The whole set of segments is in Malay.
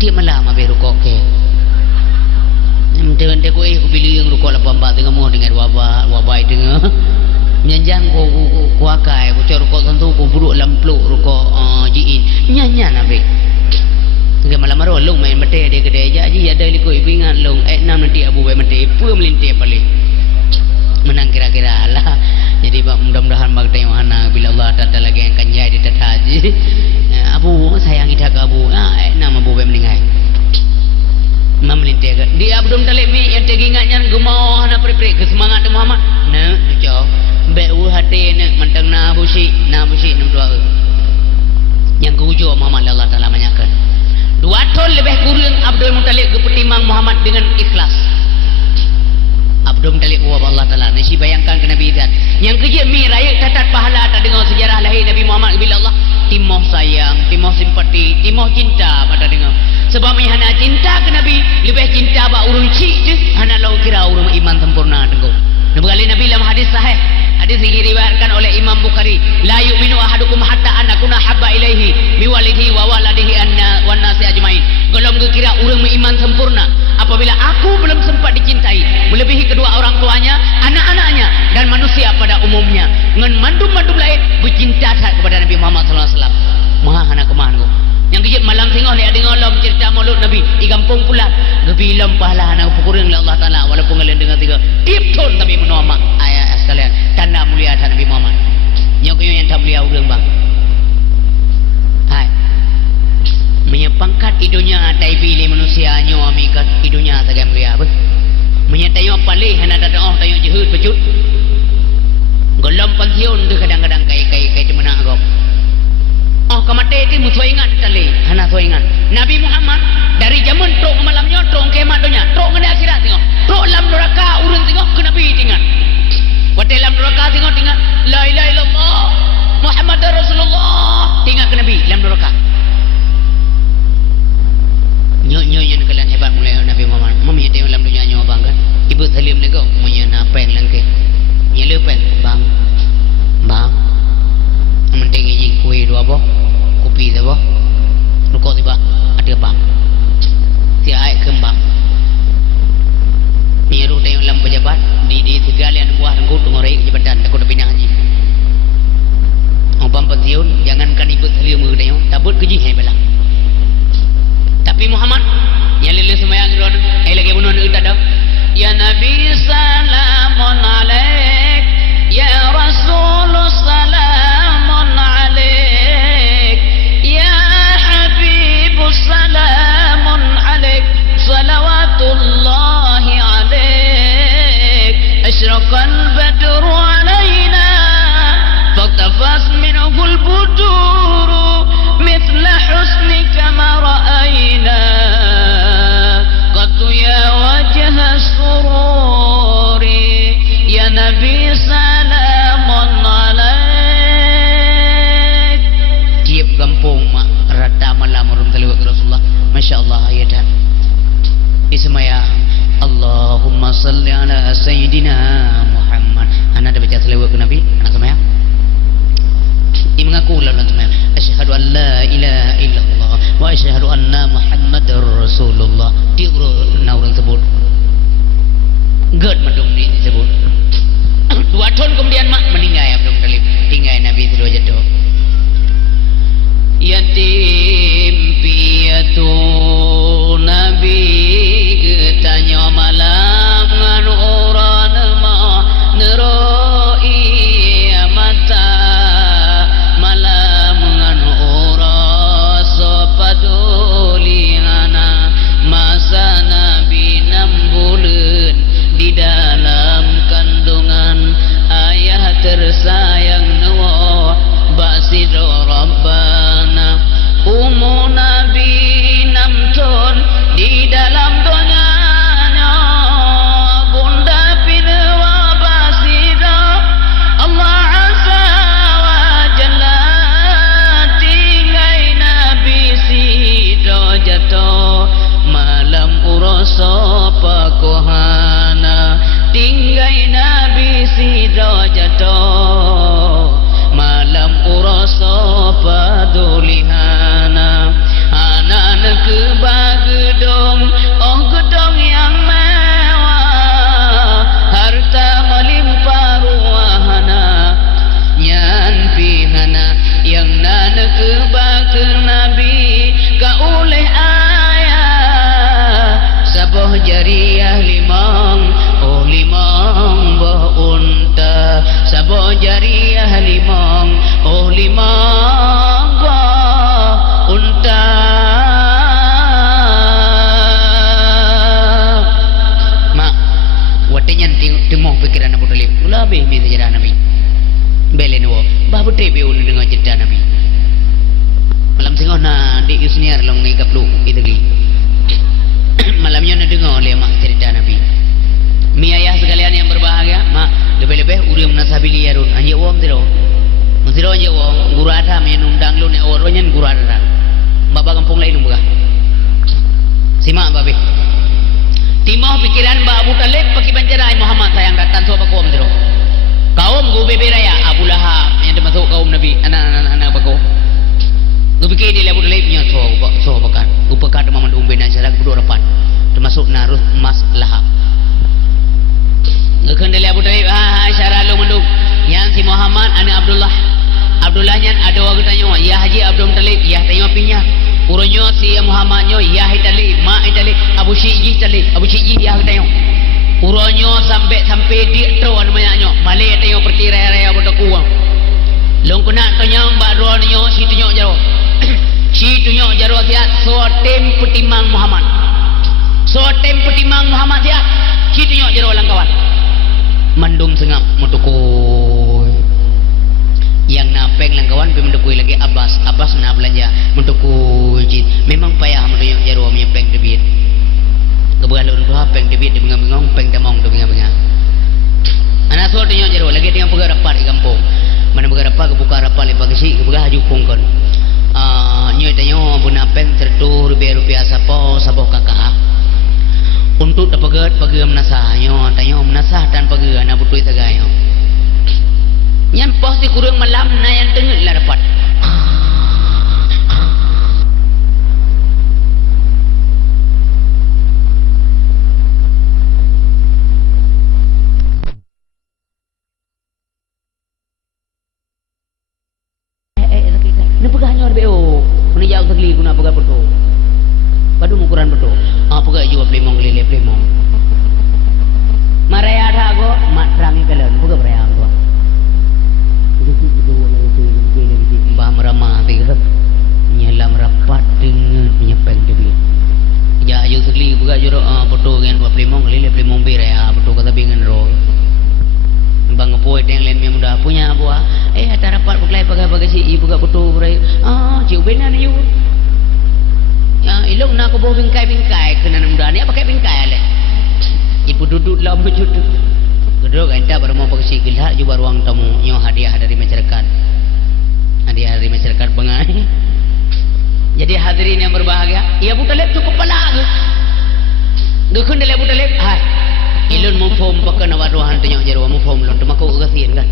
Dia malah mabe rukuk ke. Mende ko ku pilih yang rukuk la pamba dengan mo dengan wabah dengan nyanjan ko akai ko cor rukuk tentu ko buruk lampluk rukuk jiin nyanyan abe. Ke malam maro long main mate dia kedai ji ada liko ingat long nam nanti abu bae mate pu melintir pale. Menang kira-kira lah. Jadi mudah-mudahan bag tengok hana bila Allah tak ada lagi yang kanjai di tat haji. Abu sayang ida ke abu. Nam abu bae meninggal. Melintir ke. Dia Abdul Talib ni yang teringatnya gemau hana prepare ke semangat Muhammad. Nah, cucok. Beu hati nak mentang na busi nam dua. Yang keujo Muhammad Allah Taala menyakan. 2 tahun lebih kurang Abdul Muttalib kepertimang Muhammad dengan ikhlas. Abdul Muttalib wa Allah Taala nasi bayangkan ke Nabi dan yang kerja mi raya catat pahala tak dengar sejarah lahir Nabi Muhammad bila Allah timoh sayang, timoh simpati, timoh cinta pada dengar. Sebab mi hana cinta ke Nabi lebih cinta ba urun cik je hana lau kira urun iman sempurna dengar. Nabi Nabi dalam hadis sahih hadis diriwayatkan oleh Imam Bukhari la yu'minu ahadukum hatta anakuna habba ilaihi biwalidihi wa waladihi wan nasi ajmain. Kalau kira orang beriman sempurna apabila aku belum sempat dicintai melebihi kedua orang tuanya, anak-anaknya dan manusia pada umumnya. Ngan mandum-mandum lain bercinta kepada Nabi Muhammad sallallahu alaihi wasallam. Maha hana kemahan ko. Yang kejap malam tengok dia dengar Allah cerita maulud Nabi di kampung pula gebilam pahala hana pukurin oleh Allah Taala walaupun kalian dengar tiga deep tone tapi menolak ayat sekalian tanda mulia Nabi Muhammad. Yang yang tak mulia urang bang. Hai. Menyepangkat hidupnya tai pilih manusia nyo amikat hidupnya sagam mulia apa? Menyatayo palih hana dadah tayo jehud pecut. Golom pensiun tu kadang-kadang kai cemana agam. Oh kamate itu musuh ingat tali hana so ingat Nabi Muhammad dari zaman tok malamnya tok kiamat dunia tok ngene akhirat tengok tok lam neraka urun tengok ke Nabi tinggal wate lam neraka tengok la ilaha illallah Muhammadar Rasulullah tinggal ke Nabi lam neraka nyo yang kalian hebat mulai Nabi Muhammad mami tengok lam dunia nyo bang kan ibu Salim nego punya napeng langke nyele pen bang menting iji kuih dua boh kopi tu boh rukuk tiba ada bang si air kembang miru tengok dalam pejabat di segalian buah renggut ngorek jabatan takut pindah haji obam pensiun jangankan ibu Salim mu tengok tabut keji hai belang tapi Muhammad yang lele semayang ron lagi bunuh nak tada ya Nabi salamun alaik ya Rasul salamun alaik ya Habib salamun alaik salawatullahi alaik asyraqal badru alaina faktafas minhul buduru mithla husnika ma ra'ayna qattu ya wajha sururi ya Nabi salamun alaik tiap kampung mak rata malam orang telewak Rasulullah Masya Allah ya dan ismaya Allahumma salli ala Sayyidina Muhammad anak ada baca telewak ke Nabi anak semaya ini mengaku lalu semaya asyhadu an la ilaha illallah wa asyhadu anna Muhammadar Rasulullah diurut orang sebut ged madum disebut 2 tahun kemudian mak meninggal Abdul Muttalib tinggal Nabi itu jatuh yatim piatu Nabi getanya malam ngan orang mah neroi mata malam ngan orang sopaduli jariyah limang, oh limang buah unta. Sabo jariyah limang, oh limang buah unta. Mak, watinya timoh pikiran Abu Talib. Ulabih min sejarah Nabi. Belen wo, babu tebe ulu dengan cerita Nabi. Malam tengok na di usniar long ni kaplu itu gini. Malamnya na dengar oleh mak cerita Nabi. Mi ayah sekalian yang berbahagia, mak lebih-lebih uri menasabili yarun. Anje wong zero. Zero anje wong guru ada menundang lu ne orangnya guru ada. Bapa kampung lain buka. Simak babe. Timah pikiran Mbak Abu Talib pakai bancerai Muhammad sayang datang so pakom zero. Kaum gu bebe raya Abu Lahab yang termasuk kaum Nabi anak-anak bako. Gu fikir dia Abu Talib nya so bakan. Upakan Muhammad bin Nasir berdua rapat termasuk Narus Mas Lahab. Gu kendali Abu Talib syarah lu menduk yang si Muhammad anak Abdullah. Abdullahnya ada orang tanya, ya Haji Abdul Talib, ya tanya pinya. Uronyo si Muhammadnya ya hitali, mak hitali, Abu Syiji tali, Abu Syiji ya tanya. Uronyo sampai di tron namanya malay tengok pertirai raya berdakuang long kena tanya baronyo si tunjuk jaro si tunjuk jaro siat so tem petimang Muhammad siat si tunjuk jaro langkawan mandum sengap mutukui yang napeng langkawan pergi mendukui lagi Abbas nak belanja mendukui memang payah menunjuk jaro menyepeng debit kebegalan tu apa yang debit di bengong peng damong tu bengong. Anak soal tanya jero lagi dengan pegawai rapat di kampung. Mana pegawai rapat kebuka rapat lepas kesi kebuka haju pungkon. Nyoy tanya buna peng tertur rupiah sapo saboh kakak. Untuk dapat pegawai menasah nyo tanya menasah dan pegawai anak butuh tagayo. Yang pos di kurung malam na yang tengah lah dapat. Maraya thago mat rangi kalen buka beraya go. Ba marama tiga nyelam rapat dengan penyepeng debi. Ya ayo sekali buka jero foto dengan ba plimong lele plimong beraya foto kata bingan ro. Bang poe teng len me muda punya buah. Ada rapat buklai bagai si ibu buka foto berai. Ciu benan you. Ya ilong nak ko bingkai kena muda ni apa kai bingkai le. Ibu duduk dalam bejut gedok enta baru mau pakai gilha juga ruang tamu nyo hadiah dari masyarakat bengai. Jadi hadirin yang berbahagia ya Abu Talib cukup pala gekun dari Abu Talib hai ilun mau form pakai waruhan tanya jero mau form lon temaku gasian kan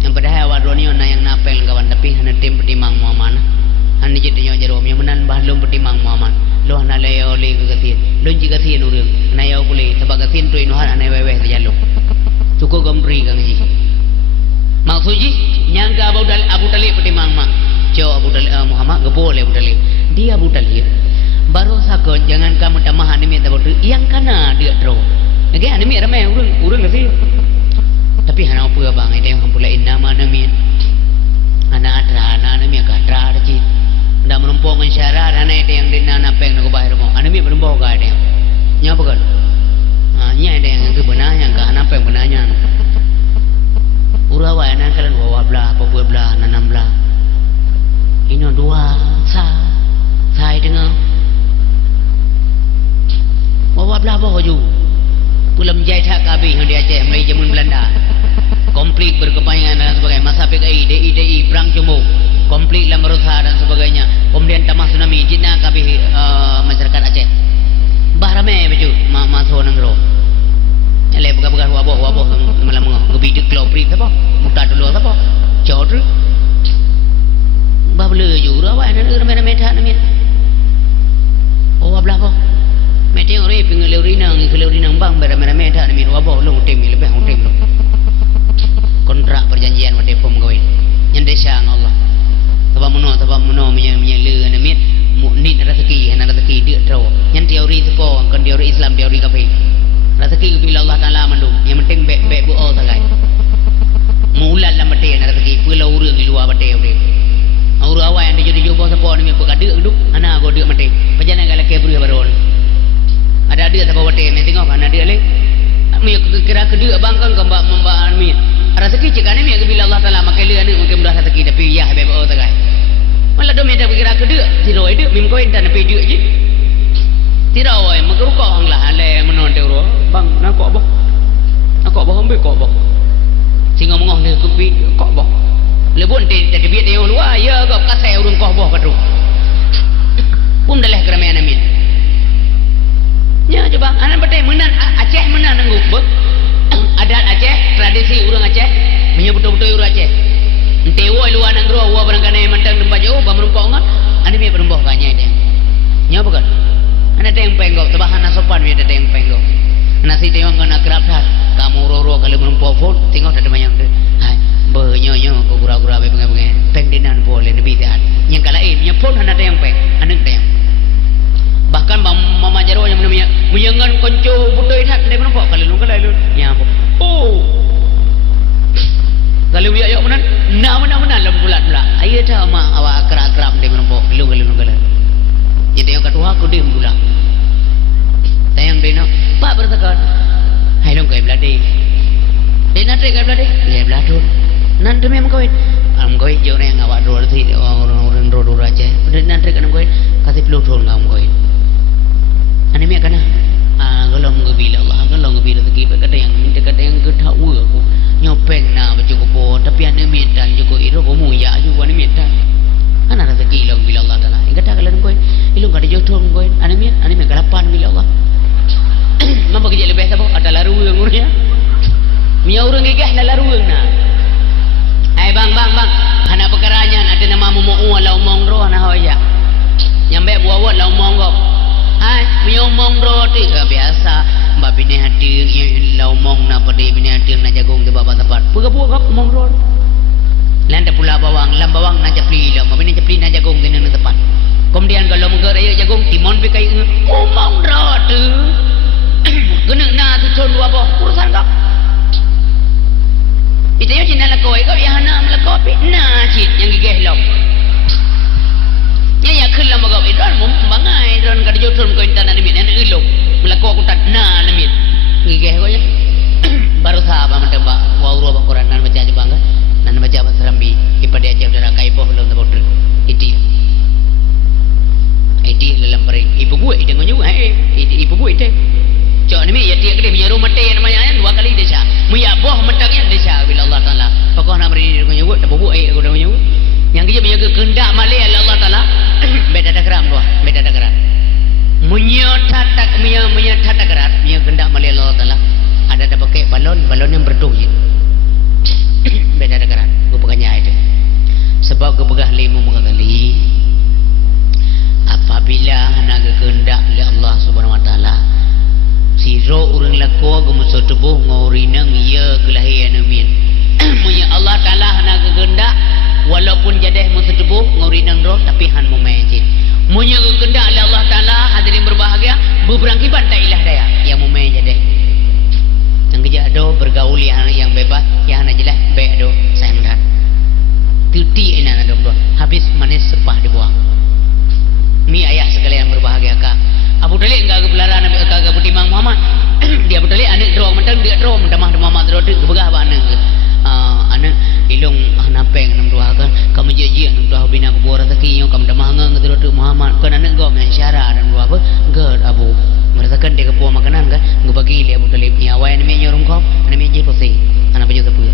yang padahal waruhan ni yang napel kawan tapi hana tim petimang Muhammad hana jadi jero yang menan bahlum petimang Muhammad loh na leo le gasian lon jiga sian urang na yau pulih sebab gasian tu inuhan anai weweh terjalo cukup gembri kang ji maksudji nyangka Abu Talib petimang mak jo Abu Talib Muhammad gepole Abu Talib dia Abu Talib baru sakon jangan kamu tamah anime tabu yang kana dia tro lagi anime ramai urang gasi tapi hana apa bang ide yang pula nama anime ana anime ka atra ji ndak menumpong syarat ana ide yang dina napeng nak bayar mo anime menumpong ka ide nya apa kan nya ide yang ke benanya ka napeng benanya urawa ana kalian bawa belah apa belah nanam belah ino dua saya dengar bawa belah bawa ju pulam jai tak kabi yang dia Aceh Melayu zaman Belanda komplit berkepanjangan dan sebagainya masa PKI DI perang cumuk komplit lah merusak dan sebagainya kemudian tamah tsunami jina kabi masyarakat Aceh bah ramai baju masuk nangro ele bekas-bekas wabah malam ngebidek kloprit apa muta dulu apa jauh tu bah boleh juga awak nak ramai-ramai tak namanya oh belah apa meti orang pinggul leurinang bang beramai-ramai tak namanya wabah long tem lebih long kontrak perjanjian wate form kawin yang desa Allah sebab meno menyelu namanya nit rezeki dia tahu yang teori sepo kan teori Islam teori kafir ada meja bergerak ke dia tiroi dia mim koin dan pe dia je tiroi mageru ko hang lah ale menon te ro bang nak kok boh nak kok boh ambil kok boh singa mengoh ni kupi kok boh lebon te jadi biat yang luar ya kau kasai urung kok boh kadu pun dalah keramaian amin nya coba anak betai menan Aceh menan nanggup bek adat Aceh tradisi urang Aceh menyebut-betul urang Aceh tewo luar nang gro wa barangkali mantang nempat jauh ba merumpok ngat ane mi berembah banyak dia nya apa kan ana teng penggok tebahan sopan dia teng penggok nasi tengok kena kerap dah kamu ro-ro kalau merumpok phone tengok ada mayang tu hai benyo ko gura-gura be bengai pendinan boleh lebih dah yang kala nya phone ana teng peng anek teng bahkan mama jaro yang namanya menyangan konco butoi dak dia merumpok kalau lu kalau nya oh kalau biak yok menan mana lem bulat pula ayo dah mak awak kerap-kerap dia merompok lu ya tengok katua aku dia pula tayang dia nak pak bertakar hai long kai bladi dia nak kai bladi le bladun nan tu memang kawin am kawin jo nang awak ro thi orang ro aja udah nanti kan kawin kasih peluk thon ngam kawin ane me kana golong gebila Allah golong gebila rezeki kata yang ketawa aku nyopeng na baju ko tapi ane minta juga iro ko muya juga ane minta ana rezeki long bila Allah taala ingkata kalian ko ilung kada jodoh ko ane galapan bila Allah mampu kerja lebih sabo ada laru yang urnya mia urang gigah la laru na ai bang ana perkaranya ada nama mumu la omong ro na hoya nyambe buawat la omong ko ai mia omong ro ti biasa babine hati lau mong na pade bine hati na jagung ke baba tempat puga mong ro landa pula bawang lam bawang na japli la babine japli na jagung ke na tempat kemudian kalau mengger ayo jagung timon be kai mong ro tu gena na tu con dua boh urusan kau itu yo cina la koi kau ya hana la kopi na cit yang gigeh lom yaขึ้นละmagau idron mum bangai idron kada jodoh ko intan ani min ene ilok melako aku tak na namit ngigeh ko ya baru sahaba menteba wauru ba Quran nan baca bangga nan baca basrambi ipada aja dara kai boh lom botul iti dalam peri ibu buat dengan nyu ibu buat itu cok ni ya dia gede punya rumah teh namanya dua kali desa muya boh mentangnya desa bila Allah taala pokok nak beri dengan nyu tak buat aku dengan nyu yang kerja punya kehendak malih Allah taala beda dagram doa beda dagram menyata kerat punya kehendak malih Allah taala ada pakai balon yang berdoa beda dagram gua pegahnya itu sebab gua pegah lima kali apabila nak kehendak oleh Allah Subhanahu wa taala siro urang lako gemuso tubuh ngaurinang ya kelahian amin munya Allah taala nak kehendak walaupun jadah musuh tubuh ngaurinang roh tapi han memejit munya kehendak oleh Allah taala hadirin berbahagia berangkibat tak ilah daya yang memejit jadah yang kerja ado bergaul yang bebas yang hana jelas baik ado sayang dah tuti ina ado habis manis sepah dibuang mi ayah sekalian berbahagia kak Abu Talib enggak kepelaran Nabi kagak Butimang Muhammad dia Abu Talib anak draw mentang dia draw mentamah Muhammad draw tu kebegah ba anak ilung napeng nam dua kan kamu jeje nam dua bina kubur rezeki yang kamu tamah ngang draw tu Muhammad kan anak gau mensyara dan dua apa gerd Abu merasakan dia kepuas makanan kan ngebagi dia Abu Talib ni awai ni nyorong kau ni meje posi anak baju tepu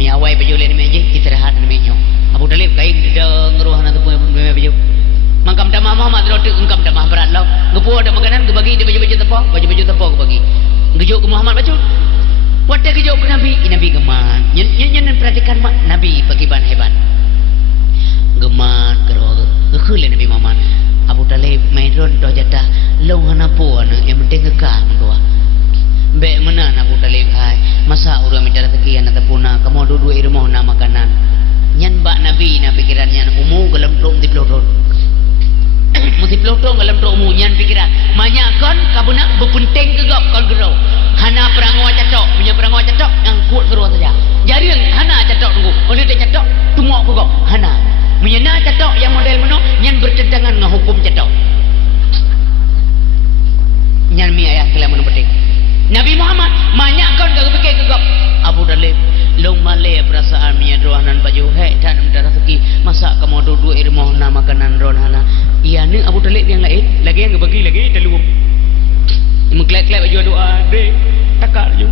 mi awai baju le ni meje istirahat ni menyo Abu Talib kain deng roh anak tepu baju mangkam damah Muhammad roti engkam damah berat lau gepu ada makanan gebagi dia baju-baju tepok gebagi gejuk ke Muhammad baju wadah gejuk ke Nabi geman nyen perhatikan mak Nabi pakiban hebat geman geroh gekule Nabi Muhammad Abu Talib main ron doh jatah long hanapu anu yang penting gekah doa be menan Abu Talib hai masa urang minta rezeki anak tepuna kamu dua irmoh na makanan nyen bak Nabi na pikirannya umu gelam rom di pelorot mesti pelotong dalam domu nyan pikiran banyak kon kabuna berpenting gegap kon gerau hana perangwa catok punya perangwa catok yang kuat gerau saja jadi hana catok tunggu oleh dia catok tunggu gegap hana menyena catok yang model meno nyan bertentangan dengan hukum catok nyan mi ayat kelam penting Nabi Muhammad banyak kon gak fikir gegap Abu Talib long male perasaan minya doanan baju hai dan minta rezeki masa kamu dua irmoh na juga doa dek takar je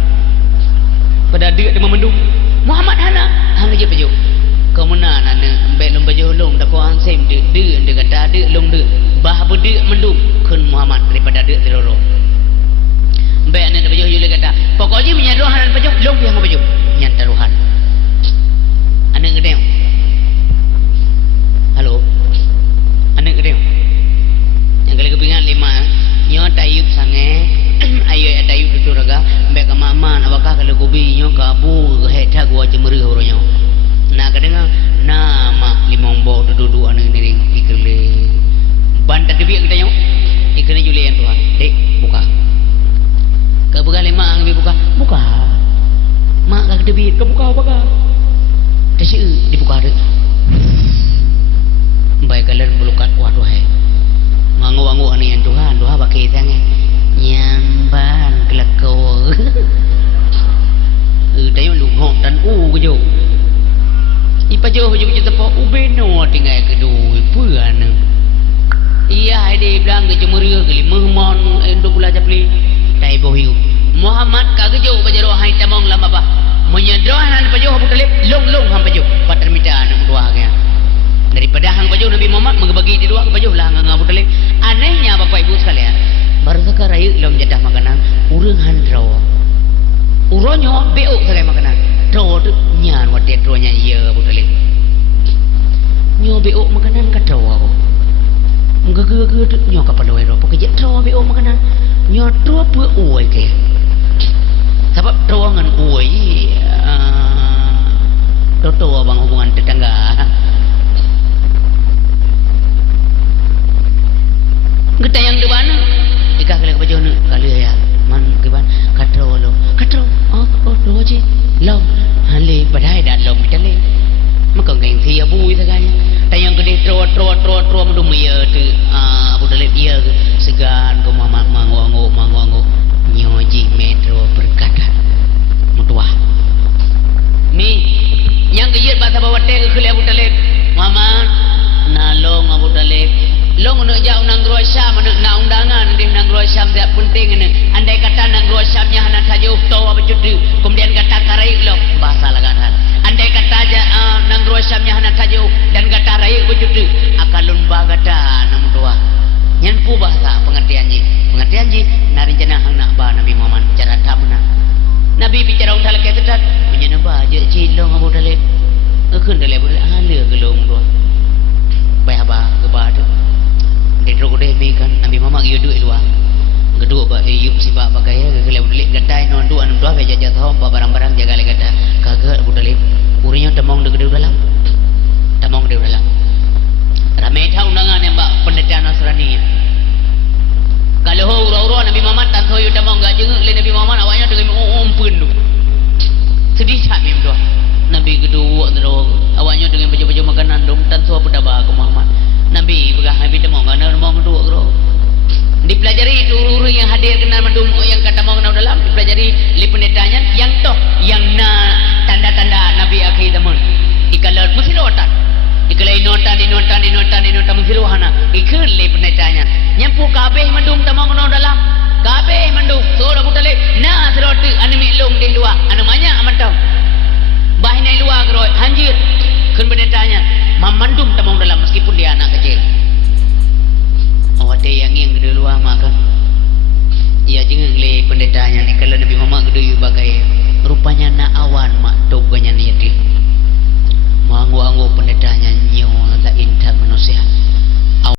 pada dek dia memendung Muhammad hana hang je peju kau mana nana ambek lom peju long tak kau ansem dek dia kata dek long dek bah bedek mendung kun Muhammad daripada dek teroro ambek ane peju je kata pokoknya menyadar hanan peju long piang peju nyan taruhan ane ngedeng halo ane ngedeng yang kali kepingan lima nyo tayub sange ayo tayub tu raga mbek ka mama awakah kalau kubi nyo kabu heta gua cemeri horonyo na kadang nama limong bo dudu anu ni ikele bantat debi kita nyo ikele julian tuhan dek buka ke buka lima ang buka mak ka debi ke buka apa ka tesi dibuka dek baik kalian belukat kuat wahai mangu-angu ani yang Tuhan doa pakai tangan nyamban kelakau dayo lunghok dan kejo ipajo je tepo ubeno tinggal kedui puan iya ide bilang ke cemeri ke limahmon endo pula japli dai bohiu Muhammad ka kejo bajaro hai tamong lama ba menyedohan pajo butalip long ham pajo patermita anak doa ke daripada hang baju Nabi Muhammad mengebagi di dua baju lah hang ngabu telik anehnya Bapak Ibu sekalian baru sekarang ayo lom jadah makanan urang handro uronyo beuk sekali makanan draw tu nyan watet drawnya iya abu telik nyo beuk makanan ka draw aku ngege tu nyo ka paloi ro pokok draw beuk makanan nyo draw pu uoi ke sebab draw ngan uoi toto bang hubungan tetangga kita yang di mana? Ika kali kebaca ni kali ya man keban katro oh dua je lom hale badai dan lom tele maka ngeng thia bui saganya tayang gede tro mendum ya tu abu dalip dia segan ko Muhammad mangu nyoji metro berkata mutua ni yang gejit bahasa bawate ke abu dalip Muhammad nalong abu dalip long nak jauh nang Gua Syam nak undangan di nang Gua Syam tak penting ni andai kata nang Gua Syamnya hana saja tahu apa cuti kemudian kata karai lo bahasa lagan andai kata aja nang Gua Syamnya hana saja dan kata rai apa cuti akalun bagata nang doa nyan pu bahasa pengertian ji nari jana hang nak ba Nabi Muhammad cara tamna Nabi bicara undal ke tetat menyenaba je cilong abu dalek keun dalek boleh ahli gelong doa bayar ba ke ba tu Dedro kode kan Nabi Muhammad iyo duit luar kedua ba Ayub sibak pakai ke kelep delik gatai non tu anu doa beja jatuh ba barang-barang jaga le kata kagak budak lip urinya temong de dalam ramai tahu undangan yang bak pendeta Nasrani kalau uro Nabi Muhammad tan thoyu temong gak jenguk le Nabi Muhammad awaknya dengan umpun tu sedih sak mim doa Nabi kedua terus awaknya dengan baju-baju makanan dong tan so pedaba ke Muhammad Nabi begah Nabi temong kana mau kedua kro dipelajari uru-uru yang hadir kenal mendum yang kata mau kenal dalam dipelajari li pendetanya yang toh yang na tanda-tanda Nabi akhir zaman ikalau mesti notan ikalai notan mesti rohana ikul li pendetanya nyampu kabeh mendum temong kenal dalam kabeh mendum so dah putale na serot anu milung di luar anu banyak amat tahu bahina luar kro hanjir kun pendetanya memandum temong dalam meskipun dia anak